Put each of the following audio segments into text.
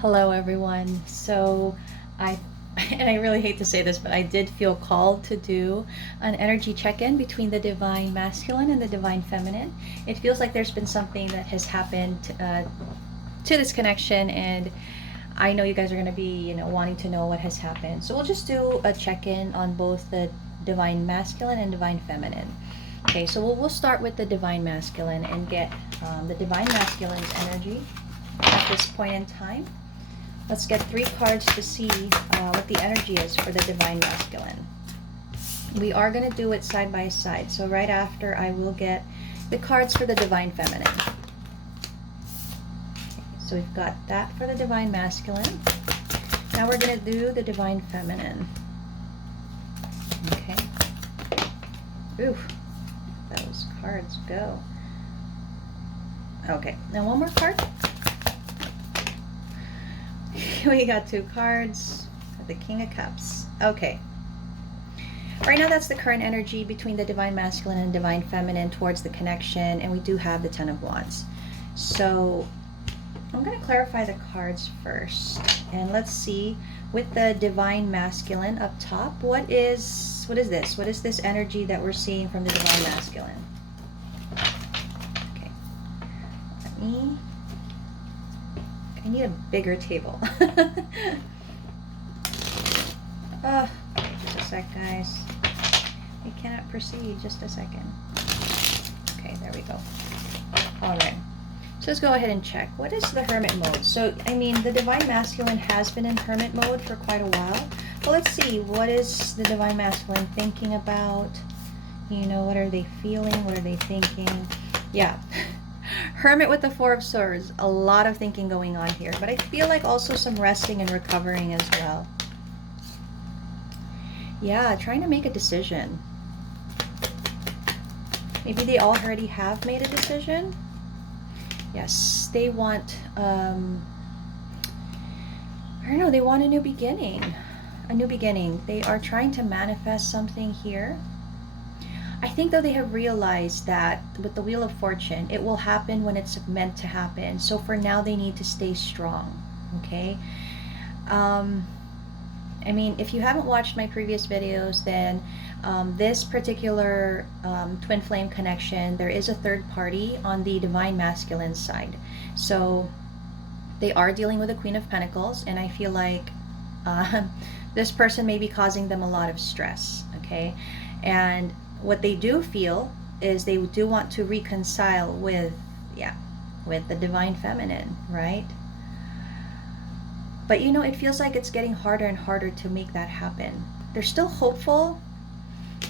Hello, everyone. I, and I really hate to say this, but I did feel called to do an energy check in between the divine masculine and the divine feminine. It feels like there's been something that has happened to this connection, and I know you guys are going to be, wanting to know what has happened. So we'll just do a check in on both the divine masculine and divine feminine. Okay, so we'll start with the divine masculine and get the divine masculine's energy at this point in time. Let's get 3 cards to see what the energy is for the divine masculine. We are going to do it side by side. So right after, I will get the cards for the divine feminine. Okay, so we've got that for the divine masculine. Now we're going to do the divine feminine. Okay. Ooh, those cards go. Okay, now one more card. We got 2 cards. The King of Cups. Okay. Right now, that's the current energy between the divine masculine and divine feminine towards the connection, and we do have the 10 of Wands. So I'm going to clarify the cards first, and let's see with the divine masculine up top. What is this? What is this energy that we're seeing from the divine masculine? Okay. I need a bigger table. Just a sec, guys. We cannot proceed. Just a second. Okay, there we go. All right. So let's go ahead and check. What is the hermit mode? So, I mean, the divine masculine has been in hermit mode for quite a while. But let's see. What is the divine masculine thinking about? What are they feeling? What are they thinking? Yeah. Hermit with the 4 of Swords. A lot of thinking going on here. But I feel like also some resting and recovering as well. Yeah, trying to make a decision. Maybe they already have made a decision. Yes, they want, I don't know, they want a new beginning. A new beginning. They are trying to manifest something here. I think, though, they have realized that with the Wheel of Fortune, it will happen when it's meant to happen. So for now, they need to stay strong, okay? I mean, if you haven't watched my previous videos, then this particular twin flame connection, there is a third party on the divine masculine side. So they are dealing with the Queen of Pentacles, and I feel like this person may be causing them a lot of stress, okay? And what they do feel is they do want to reconcile with the divine feminine, right? But it feels like it's getting harder and harder to make that happen. They're still hopeful,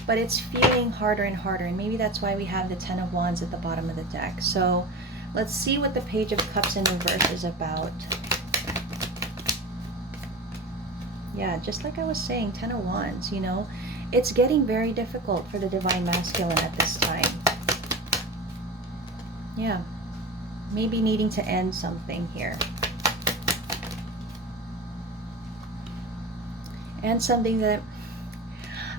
but it's feeling harder and harder. And maybe that's why we have the 10 of Wands at the bottom of the deck. So let's see what the Page of Cups in reverse is about. Yeah, just like I was saying, 10 of Wands, it's getting very difficult for the divine masculine at this time. Yeah, maybe needing to end something here. And something that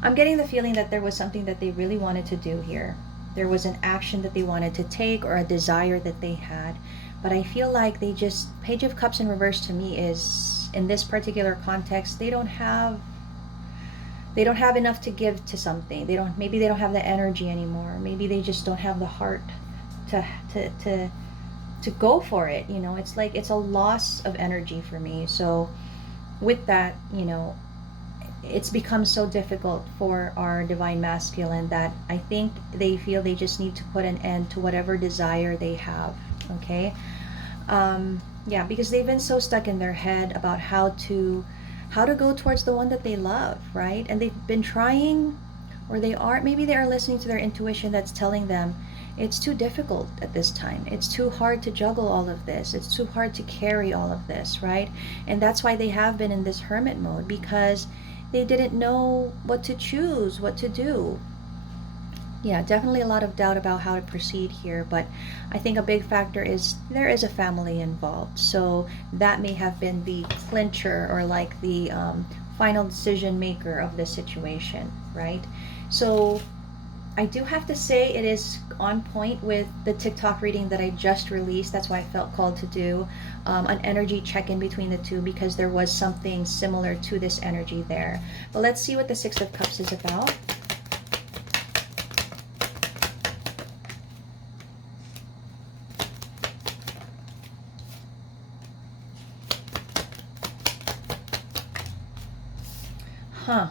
I'm getting the feeling that there was something that they really wanted to do here. There was an action that they wanted to take or a desire that they had. But I feel like they just, Page of Cups in reverse to me is, in this particular context, they don't have enough to give to something. Maybe they don't have the energy anymore. Maybe they just don't have the heart to go for it. It's like it's a loss of energy for me. So with that, it's become so difficult for our divine masculine that I think they feel they just need to put an end to whatever desire they have, okay? Yeah, because they've been so stuck in their head about how to go towards the one that they love, right? And they've been trying, or maybe they are listening to their intuition that's telling them it's too difficult at this time. It's too hard to juggle all of this. It's too hard to carry all of this, right? And that's why they have been in this hermit mode, because they didn't know what to choose, what to do. Yeah, definitely a lot of doubt about how to proceed here, but I think a big factor is there is a family involved. So that may have been the clincher, or like the final decision maker of the situation, right? So I do have to say it is on point with the TikTok reading that I just released. That's why I felt called to do an energy check-in between the two, because there was something similar to this energy there. But let's see what the Six of Cups is about. Huh.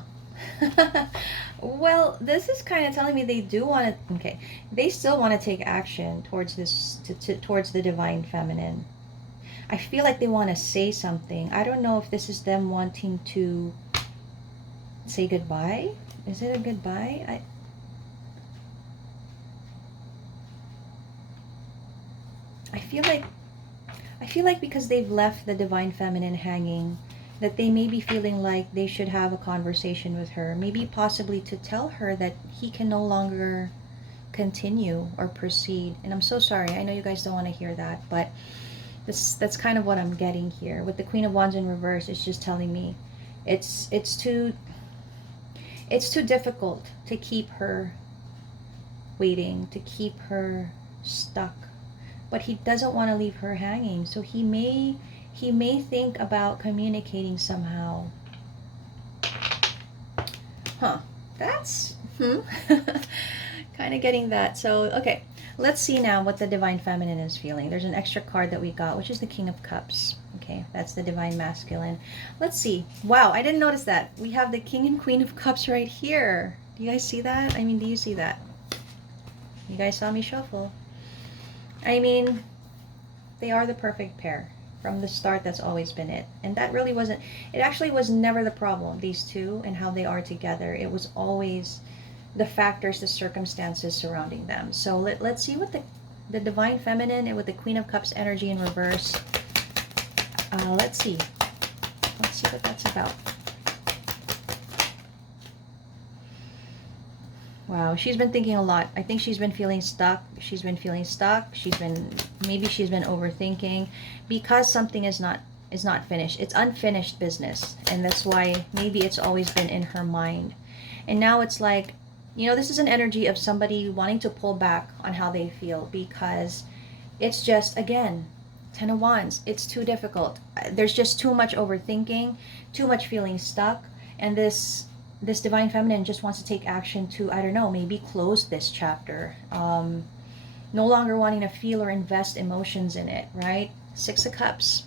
Well, this is kind of telling me they do want to, okay, they still want to take action towards this, towards the divine feminine. I feel like they want to say something. I don't know if this is them wanting to say goodbye. Is it a goodbye? I feel like because they've left the divine feminine hanging, that they may be feeling like they should have a conversation with her, maybe possibly to tell her that he can no longer continue or proceed. And I'm so sorry, I know you guys don't want to hear that, but that's kind of what I'm getting here. With the Queen of Wands in reverse, it's just telling me it's too difficult to keep her waiting, to keep her stuck. But he doesn't want to leave her hanging, so he may think about communicating somehow. Huh. That's kind of getting that. So, okay. Let's see now what the divine feminine is feeling. There's an extra card that we got, which is the King of Cups. Okay, that's the divine masculine. Let's see. Wow, I didn't notice that. We have the King and Queen of Cups right here. Do you guys see that? I mean, do you see that? You guys saw me shuffle. I mean, they are the perfect pair. From the start, that's always been it. And that really wasn't, it actually was never the problem, these two and how they are together. It was always the factors, the circumstances surrounding them. So let's see what the divine feminine and with the Queen of Cups energy in reverse. Let's see what that's about. Wow, she's been thinking a lot. I think she's been feeling stuck. She's been maybe she's been overthinking because something is not finished. It's unfinished business, and that's why maybe it's always been in her mind. And now it's like, you know, this is an energy of somebody wanting to pull back on how they feel, because it's just, again, Ten of Wands, it's too difficult. There's just too much overthinking, too much feeling stuck, and this divine feminine just wants to take action to, I don't know, maybe close this chapter. No longer wanting to feel or invest emotions in it, right? Six of Cups.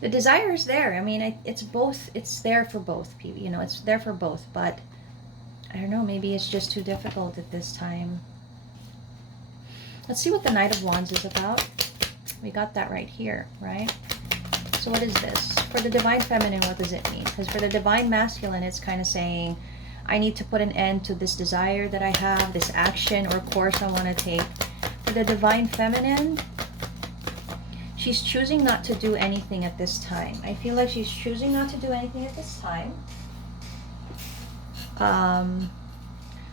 The desire is there. I mean, it's both. It's there for both people. You know, it's there for both. But I don't know. Maybe it's just too difficult at this time. Let's see what the Knight of Wands is about. We got that right here, right? So what is this? For the divine feminine, what does it mean? Because for the divine masculine, it's kind of saying, I need to put an end to this desire that I have, this action or course I want to take. For the divine feminine, she's choosing not to do anything at this time. I feel like she's choosing not to do anything at this time.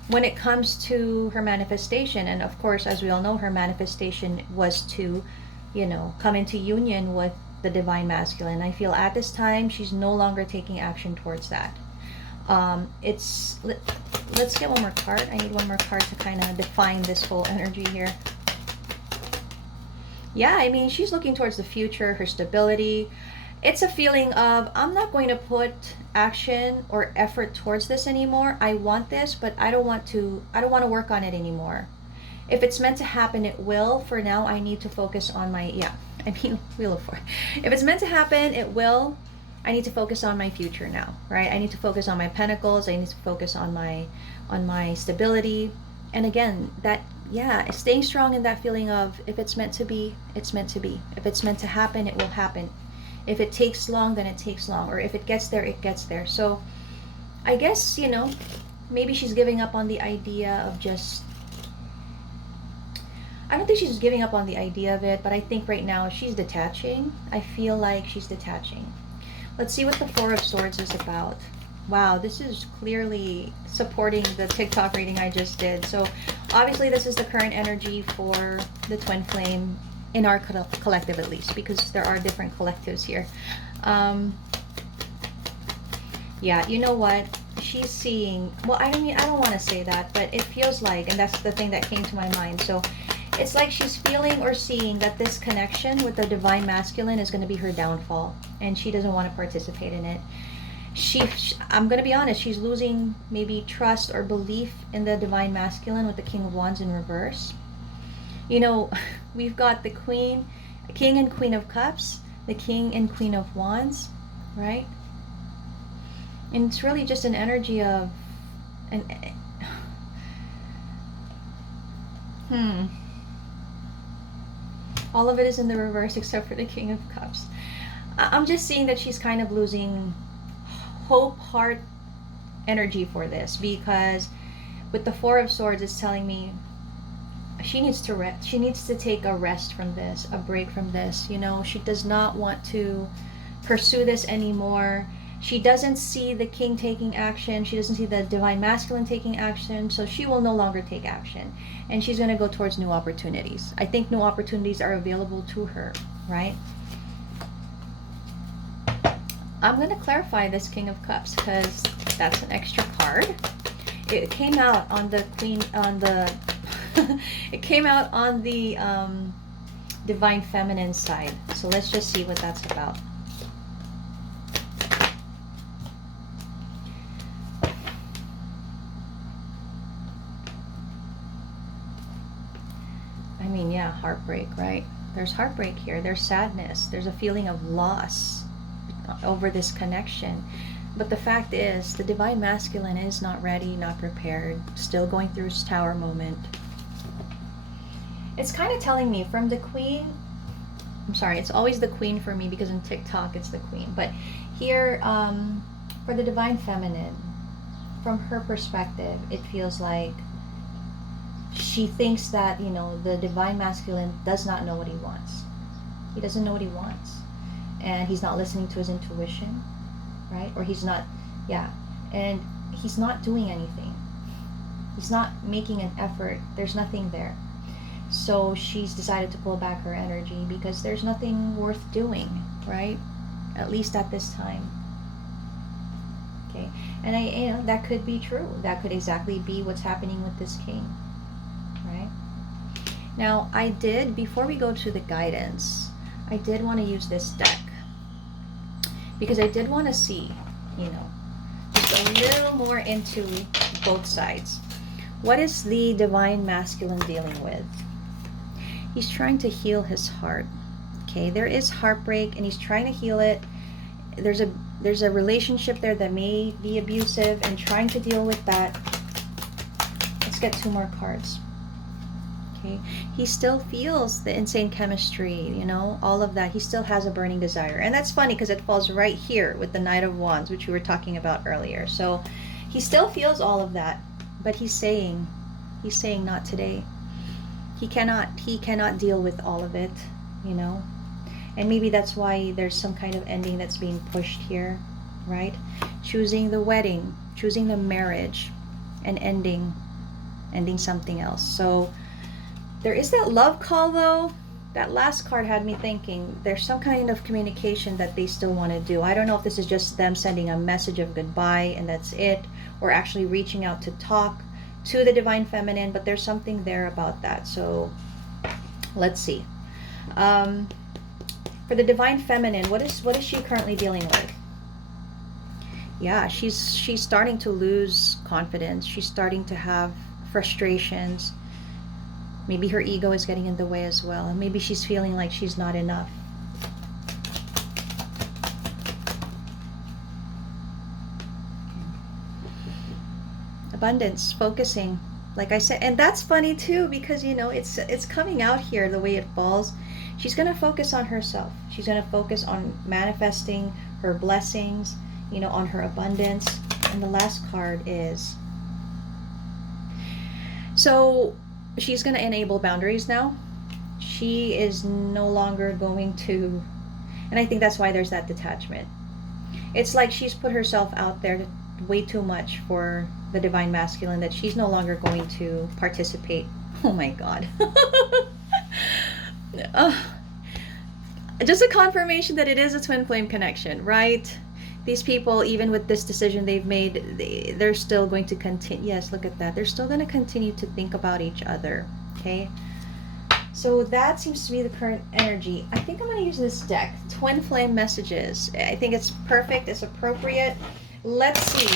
When it comes to her manifestation, and of course, as we all know, her manifestation was to, you know, come into union with the divine masculine. I feel at this time, she's no longer taking action towards that. Let's get one more card. I need one more card to kind of define this whole energy here. Yeah, I mean, she's looking towards the future, her stability. It's a feeling of, I'm not going to put action or effort towards this anymore. I want this, but I don't want to work on it anymore. If it's meant to happen, it will. For now, I need to focus on my, Wheel of Fortune. If it's meant to happen, it will. I need to focus on my future now, right? I need to focus on my pentacles. I need to focus on my stability. And again, staying strong in that feeling of, if it's meant to be, it's meant to be. If it's meant to happen, it will happen. If it takes long, then it takes long. Or if it gets there, it gets there. So I guess, you know, maybe she's giving up on the idea of just, I don't think she's giving up on the idea of it, but I think right now she's detaching. I feel like she's detaching. Let's see what the Four of Swords is about. Wow, this is clearly supporting the TikTok reading I just did. So obviously this is the current energy for the twin flame in our collective, at least, because there are different collectives here. Yeah, you know what? she's seeing, well, I mean, I don't want to say that, but it feels like, and that's the thing that came to my mind. So it's like she's feeling or seeing that this connection with the divine masculine is going to be her downfall, and she doesn't want to participate in it. I'm going to be honest, she's losing maybe trust or belief in the divine masculine with the King of Wands in reverse. You know, we've got the King and Queen of Cups, the King and Queen of Wands, right? And it's really just an energy of all of it is in the reverse except for the King of Cups. I'm just seeing that she's kind of losing hope, heart, energy for this, because with the Four of Swords, it's telling me she needs to rest. She needs to take a rest from this, a break from this. You know, she does not want to pursue this anymore. She doesn't see the king taking action. She doesn't see the divine masculine taking action. So she will no longer take action. And she's going to go towards new opportunities. I think new opportunities are available to her, right? I'm going to clarify this King of Cups because that's an extra card. It came out on the it came out on the divine feminine side. So let's just see what that's about. I mean, yeah, heartbreak, right? There's heartbreak here. There's sadness. There's a feeling of loss over this connection. But the fact is, the divine masculine is not ready, not prepared, still going through his tower moment. It's kind of telling me from the Queen, I'm sorry, it's always the Queen for me because in TikTok it's the Queen. But here, for the divine feminine, from her perspective, it feels like she thinks that, you know, the divine masculine does not know what he wants. He doesn't know what he wants. And he's not listening to his intuition, right? Or he's not, yeah. And he's not doing anything. He's not making an effort. There's nothing there. So she's decided to pull back her energy because there's nothing worth doing, right? At least at this time. Okay. And you know, that could be true. That could exactly be what's happening with this king. Right? Now, before we go to the guidance, I did want to use this deck because I did want to see, you know, just a little more into both sides. What is the divine masculine dealing with? He's trying to heal his heart. Okay, there is heartbreak and he's trying to heal it. There's a relationship there that may be abusive and trying to deal with that. Let's get 2 more cards. Okay, he still feels the insane chemistry, you know, all of that. He still has a burning desire. And that's funny because it falls right here with the Knight of Wands, which we were talking about earlier. So he still feels all of that, but he's saying not today. He cannot deal with all of it, you know. And maybe that's why there's some kind of ending that's being pushed here, right? Choosing the wedding, choosing the marriage, and ending something else. So there is that love call though. That last card had me thinking there's some kind of communication that they still want to do. I don't know if this is just them sending a message of goodbye and that's it, or actually reaching out to talk to the divine feminine, but there's something there about that. So let's see. For the divine feminine, what is she currently dealing with? Yeah, she's starting to lose confidence. She's starting to have frustrations. Maybe her ego is getting in the way as well. And maybe she's feeling like she's not enough. Abundance, focusing, like I said. And that's funny too, because, you know, it's coming out here the way it falls. She's going to focus on herself. She's going to focus on manifesting her blessings, you know, on her abundance. And the last card is, so she's going to enable boundaries now. She is no longer going to, and I think that's why there's that detachment. It's like she's put herself out there way too much for the divine masculine, that she's no longer going to participate. Oh my God. Just a confirmation that it is a twin flame connection, right? These people, even with this decision they've made, they're still going to continue. Yes, look at that. They're still going to continue to think about each other. Okay. So that seems to be the current energy. I think I'm going to use this deck, Twin Flame Messages. I think it's perfect. It's appropriate. Let's see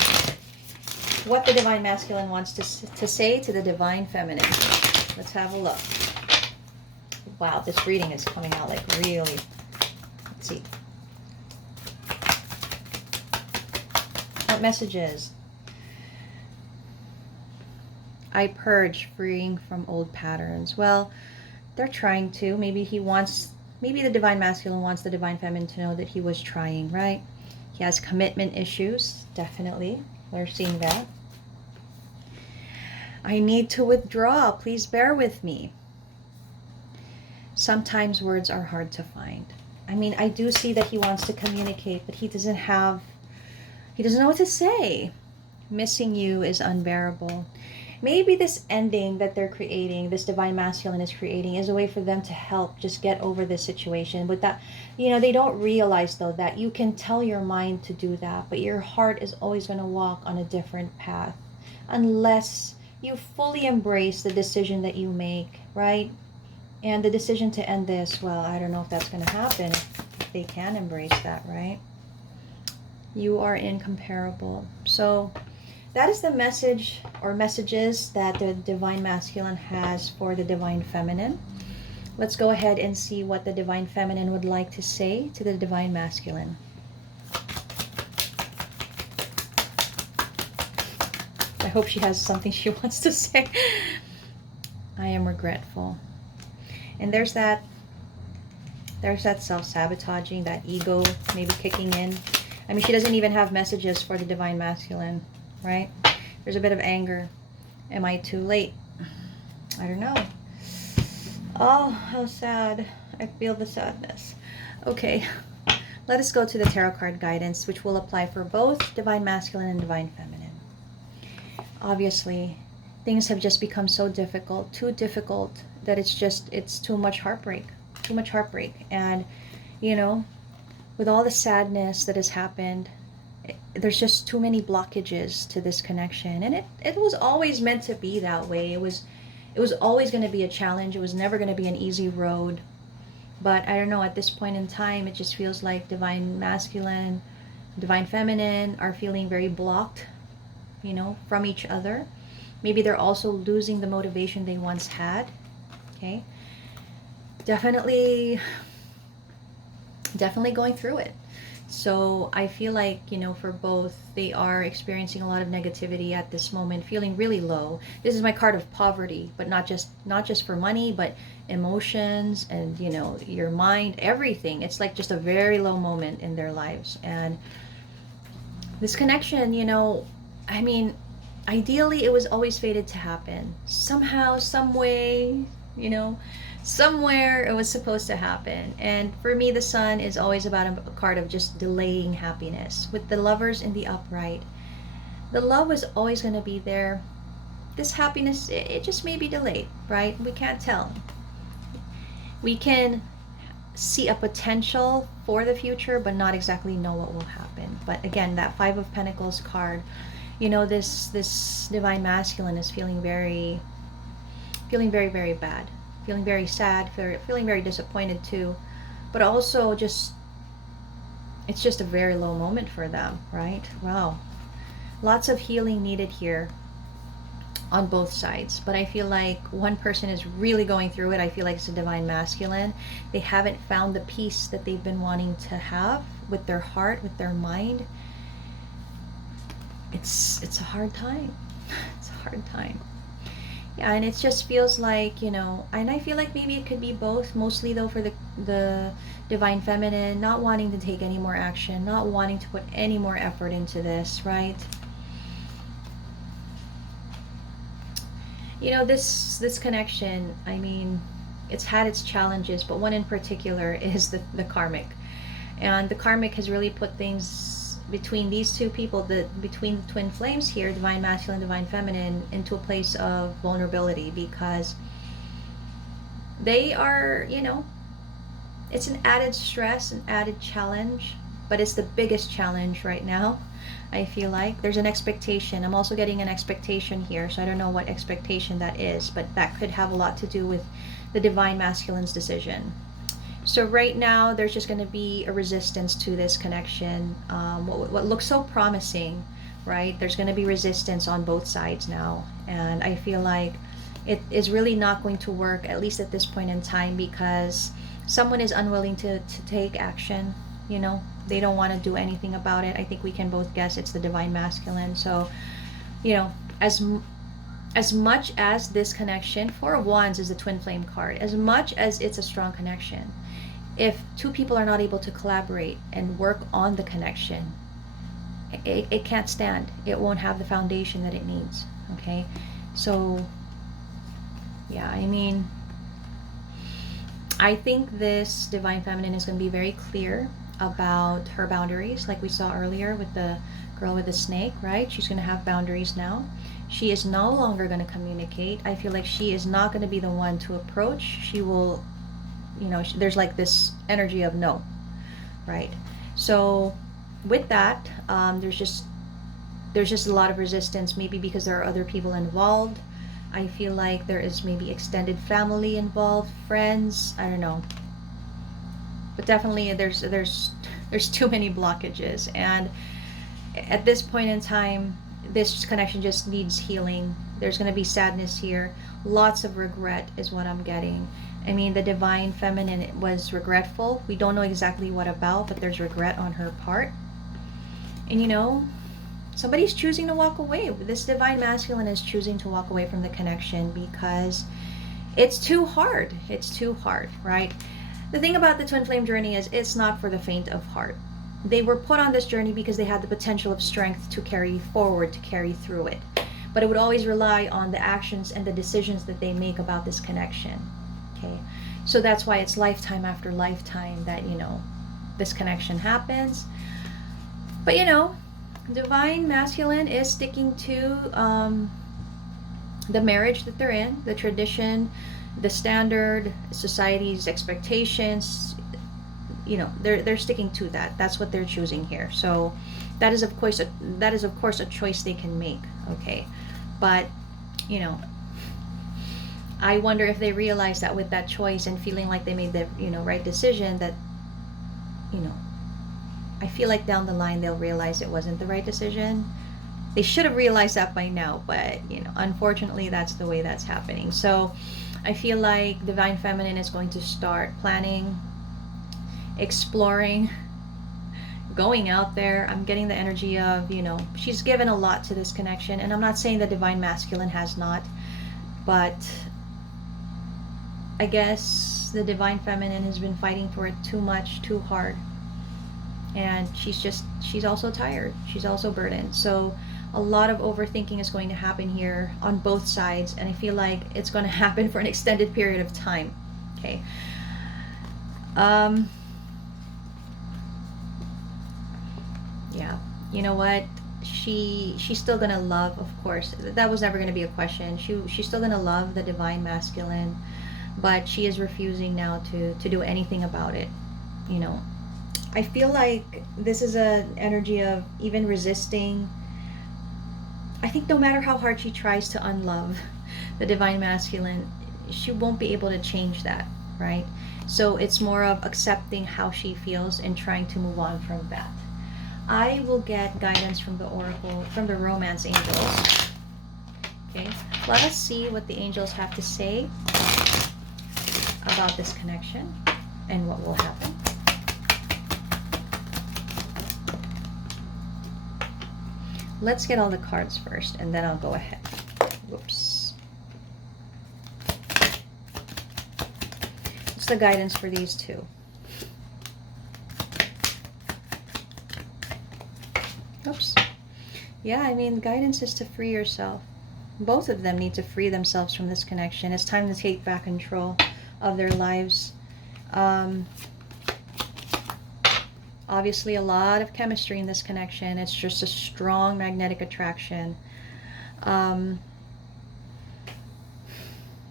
what the Divine Masculine wants to say to the Divine Feminine. Let's have a look. Wow, this reading is coming out like really. Let's see. What messages? I purge, freeing from old patterns. Well, they're trying to. Maybe the Divine Masculine wants the Divine Feminine to know that he was trying, right? He has commitment issues, definitely. We're seeing that. I need to withdraw. Please bear with me. Sometimes words are hard to find. I mean, I do see that he wants to communicate, but he doesn't know what to say. Missing you is unbearable. Maybe this ending that they're creating, this Divine Masculine is creating, is a way for them to help just get over this situation. But that, they don't realize, though, that you can tell your mind to do that, but your heart is always going to walk on a different path unless you fully embrace the decision that you make, right? And the decision to end this, well, I don't know if that's going to happen, if they can embrace that, right? You are incomparable. So that is the message or messages that the Divine Masculine has for the Divine Feminine. Let's go ahead and see what the Divine Feminine would like to say to the Divine Masculine. I hope she has something she wants to say. I am regretful. And there's that self-sabotaging, that ego maybe kicking in. I mean, she doesn't even have messages for the Divine Masculine, right? There's a bit of anger. Am I too late? I don't know. Oh, how sad. I feel the sadness. Okay, let us go to the tarot card guidance, which will apply for both Divine Masculine and Divine Feminine. Obviously, things have just become so difficult, too difficult, that it's too much heartbreak. Too much heartbreak. And, with all the sadness that has happened, there's just too many blockages to this connection. And it was always meant to be that way. It was always going to be a challenge. It was never going to be an easy road. But I don't know, at this point in time, it just feels like Divine Masculine, Divine Feminine are feeling very blocked, from each other. Maybe they're also losing the motivation they once had. Okay. Definitely going through it. So I feel like, for both, they are experiencing a lot of negativity at this moment, feeling really low. This is my card of poverty, but not just for money, but emotions and, your mind, everything. It's like just a very low moment in their lives. And this connection, I mean, ideally it was always fated to happen. Somehow, some way, somewhere it was supposed to happen. And for me, the Sun is always about a card of just delaying happiness. With the Lovers in the upright, the love was always going to be there. This happiness, it just may be delayed, right? We can't tell. We can see a potential for the future, but not exactly know what will happen. But again, that Five of Pentacles card, this Divine Masculine is feeling very, very bad. Feeling very sad, feeling very disappointed too. But also it's just a very low moment for them, right? Wow. Lots of healing needed here on both sides. But I feel like one person is really going through it. I feel like it's a Divine Masculine. They haven't found the peace that they've been wanting to have with their heart, with their mind. It's a hard time. It's a hard time. Yeah, and it just feels like, and I feel like maybe it could be both, mostly though for the Divine Feminine, not wanting to take any more action, not wanting to put any more effort into this, right? This connection, I mean, it's had its challenges, but one in particular is the karmic. And the karmic has really put things between these two people, between the twin flames here, Divine Masculine, Divine Feminine, into a place of vulnerability, because they are, it's an added stress, an added challenge, but it's the biggest challenge right now. I feel like there's an expectation. I'm also getting an expectation here, so I don't know what expectation that is, but that could have a lot to do with the divine masculine's decision. So right now, there's just going to be a resistance to this connection. What looks so promising, right? There's going to be resistance on both sides now, and I feel like it is really not going to work, at least at this point in time, because someone is unwilling to take action. You know, they don't want to do anything about it. I think we can both guess it's the divine masculine. So, you know, as much as this connection, Four of Wands is the twin flame card, as much as it's a strong connection, if two people are not able to collaborate and work on the connection, it can't stand. It won't have the foundation that it needs. Okay, so yeah, I mean, I think this divine feminine is going to be very clear about her boundaries, like we saw earlier with the girl with the snake, right? She's going to have boundaries now. She is no longer going to communicate. I feel like she is not going to be the one to approach. She will, you know, there's like this energy of no, right? So with that, there's just a lot of resistance, maybe because there are other people involved. I feel like there is maybe extended family involved, friends, I don't know, but definitely there's too many blockages, and at this point in time, this connection just needs healing. There's going to be sadness here, lots of regret is what I'm getting. I mean, the divine feminine was regretful. We don't know exactly what about, but there's regret on her part. And you know, somebody's choosing to walk away. This divine masculine is choosing to walk away from the connection because it's too hard. It's too hard, right? The thing about the twin flame journey is it's not for the faint of heart. They were put on this journey because they had the potential of strength to carry forward, to carry through it. But it would always rely on the actions and the decisions that they make about this connection. Okay, so that's why it's lifetime after lifetime that, you know, this connection happens. But you know, divine masculine is sticking to the marriage that they're in, the tradition, the standard, society's expectations. You know, they're sticking to that. That's what they're choosing here. So that is of course a choice they can make. Okay, but you know, I wonder if they realize that with that choice and feeling like they made the, you know, right decision, that, you know, I feel like down the line they'll realize it wasn't the right decision. They should have realized that by now, but you know, unfortunately that's the way that's happening. So I feel like divine feminine is going to start planning, exploring, going out there. I'm getting the energy of, you know, she's given a lot to this connection, and I'm not saying the divine masculine has not, but I guess the divine feminine has been fighting for it too much, too hard. And she's also tired. She's also burdened. So a lot of overthinking is going to happen here on both sides. And I feel like it's going to happen for an extended period of time. Okay. Yeah. You know what? She's still going to love, of course. That was never going to be a question. She's still going to love the divine masculine, but she is refusing now to do anything about it. You know, I feel like this is an energy of even resisting. I think no matter how hard she tries to unlove the divine masculine, she won't be able to change that, right? So it's more of accepting how she feels and trying to move on from that. I will get guidance from the oracle, from the romance angels. Okay, let us see what the angels have to say about this connection and what will happen. Let's get all the cards first, and then I'll go ahead. Whoops. What's the guidance for these two? Oops. Yeah, I mean, guidance is to free yourself. Both of them need to free themselves from this connection. It's time to take back control of their lives. Obviously, a lot of chemistry in this connection. It's just a strong magnetic attraction.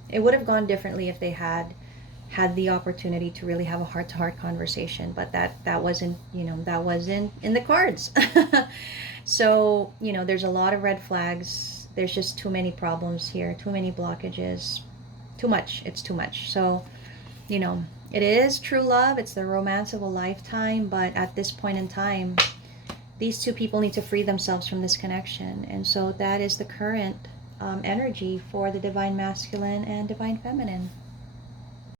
It would have gone differently if they had had the opportunity to really have a heart-to-heart conversation, but that wasn't, that wasn't in the cards. So, there's a lot of red flags. There's just too many problems here, too many blockages, too much. It's too much. So, it is true love, it's the romance of a lifetime, but at this point in time, these two people need to free themselves from this connection. And so that is the current energy for the divine masculine and divine feminine.